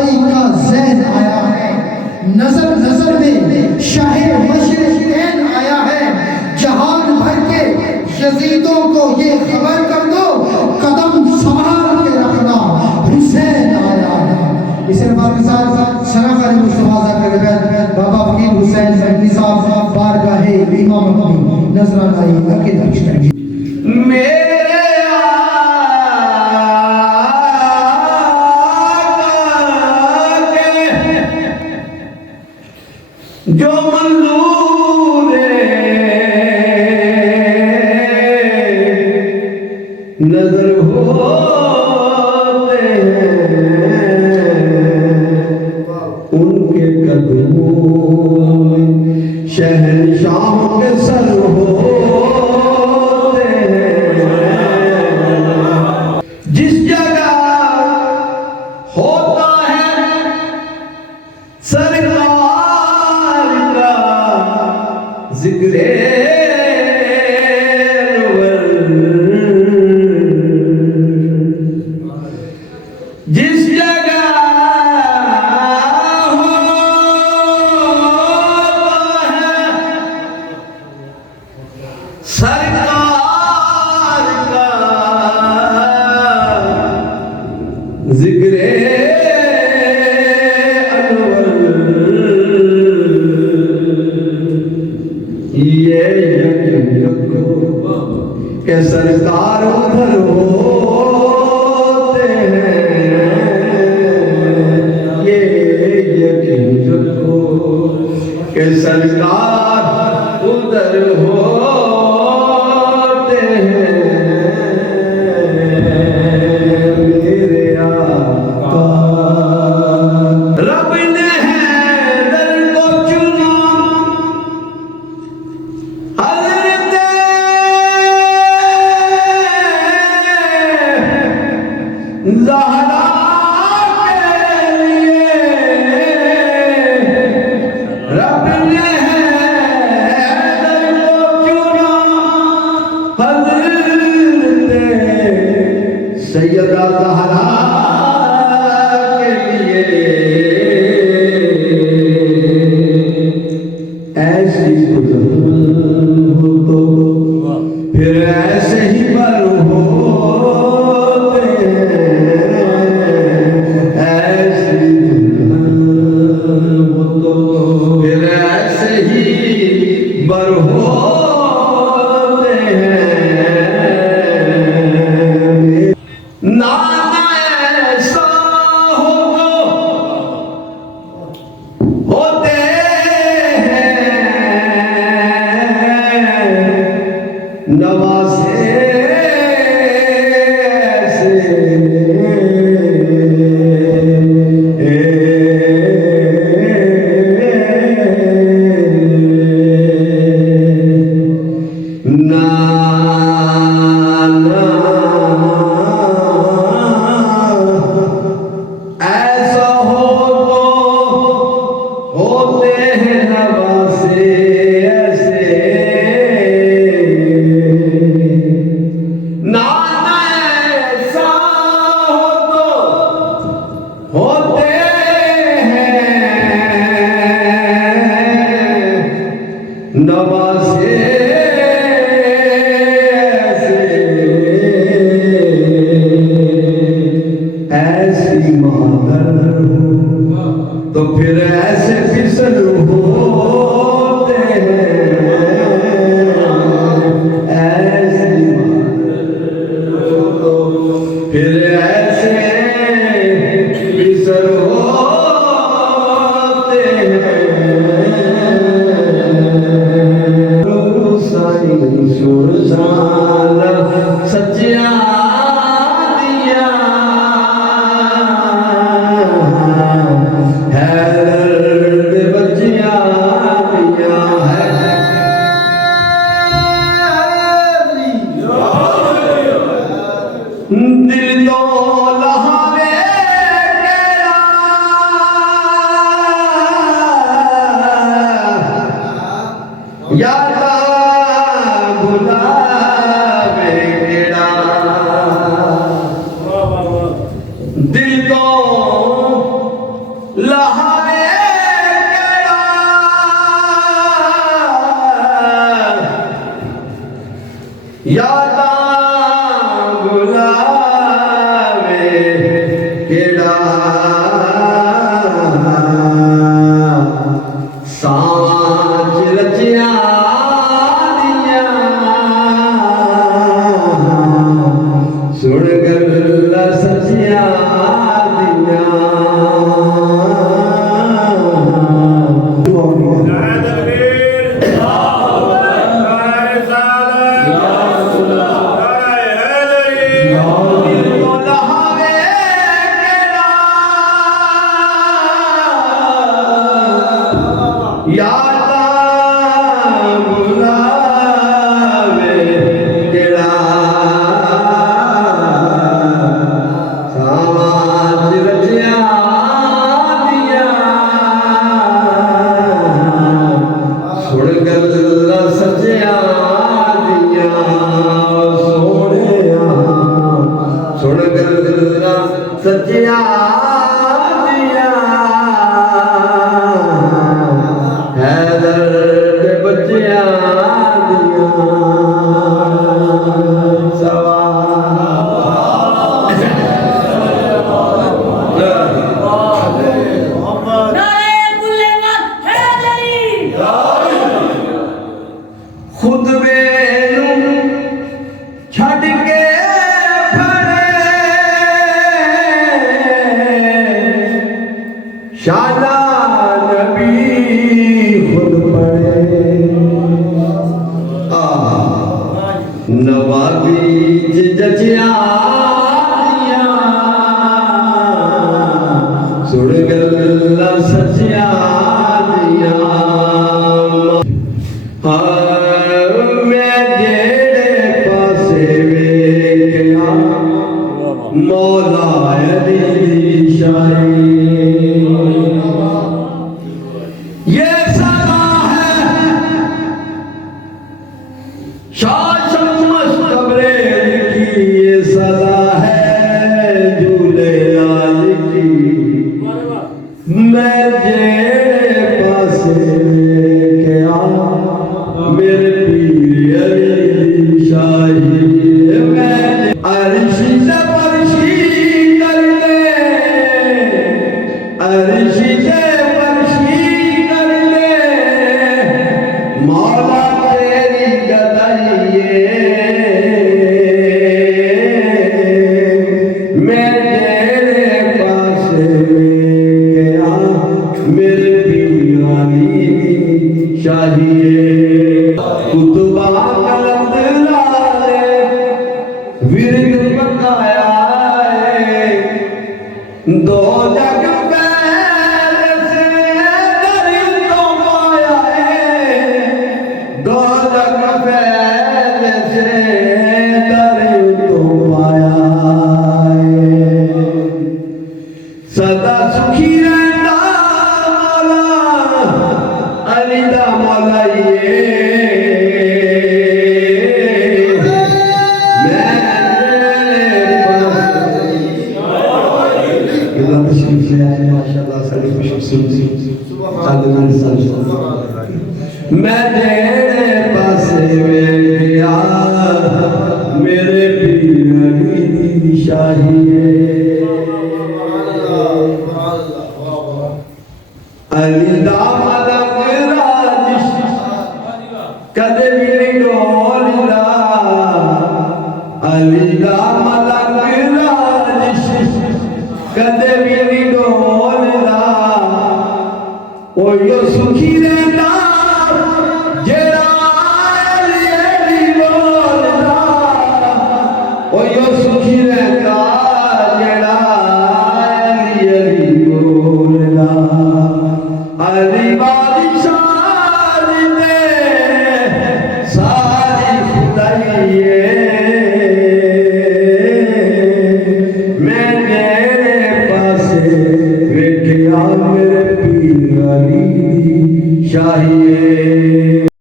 रुसवाई का ज़हन आया है, नजर नजर में शाहे मशरिक़ैन आया है। जहान भर के यजीदों को ये खबर कर दो, कदम संभाल के रखना, हुसैन आया है। इस बात के साथ शराफ़त मुस्तफ़ा ज़ाकिर बाबा फकीर हुसैन महदी साहब बारगाहे इमाम अपनी नजराना अकीदा पेश करेंगे। मेरे जो मंजूर नजर होते हैं, उनके कदमों में शहंशाहों के सर होते हैं। जिस जगह होता है सरकार का जिक्र, जिस जगह सरकार का जिक्र ये यकीन रखो कि सरकार उधर होते हैं। ये यकीन रखो कि सरकार उधर होते हैं। मेरे आका रब ने हैदर को चुना, हज़रत ज़हरा के लिए। रब ने हैदर को चुना, हज़रत सैयदा ज़हरा के लिए। ऐसी दुल्हन हो तो फिर ऐसे ही बर होते हैं। ऐसी दुल्हन हो तो फिर ऐसे ही बर होते हैं। ना ऐसा हो तो होते नवाज़े ऐसे, ना ऐसा हो तो होते हैं नवाज़े ऐसे। ना ऐसा हो तो होते हैं नवाज़े ऐसे। ऐसी मादर हो तो फिर ऐसे फिसल होते हैं। ऐसी फिर ऐसे फिसल होते हैं। साईं सुरसाल सच्चिया दिया हैदर दे बच्चिया केड़ा सांच रचिया दिया सुन गल्ला सचिया दिया सचिया दिया हैदर के बच्चिया दिया खुद बेनू छड़ के शादा नबी खुद पढ़े नवाबी जचिया दिया सुन गल्ला सचिया दिया मैं जेड़े पासे वेख्या मौला अली दी शाही ये सदा है शाह शम्स तबरेज़ की ये सदा है झूले लाल की मैं जेड़े पासे क्या मेरे पीर अली शाही मैं अर्शी से परशी कर दे अर्शी से मौला तेरी गदाइए मैं तेरे पास गया मेरे पीरानी चाहिए कुतुबा कलंद लाले विरद पकाया दो जग सदा सुखी रहता मौला अली दा मौला ये मैं तेरे पासे गया मेरे पीर दी शाही अली दा मलक राजिश कदे भी नहीं डोलदा अली दा मलक राजिश कदे भी नहीं डोलदा ओ यो सुखी रहता जेड़ा अली डोलदा ओ यो सुखी रहता जेड़ा अली डोलदा अली बादशाह ने सारी खुदाई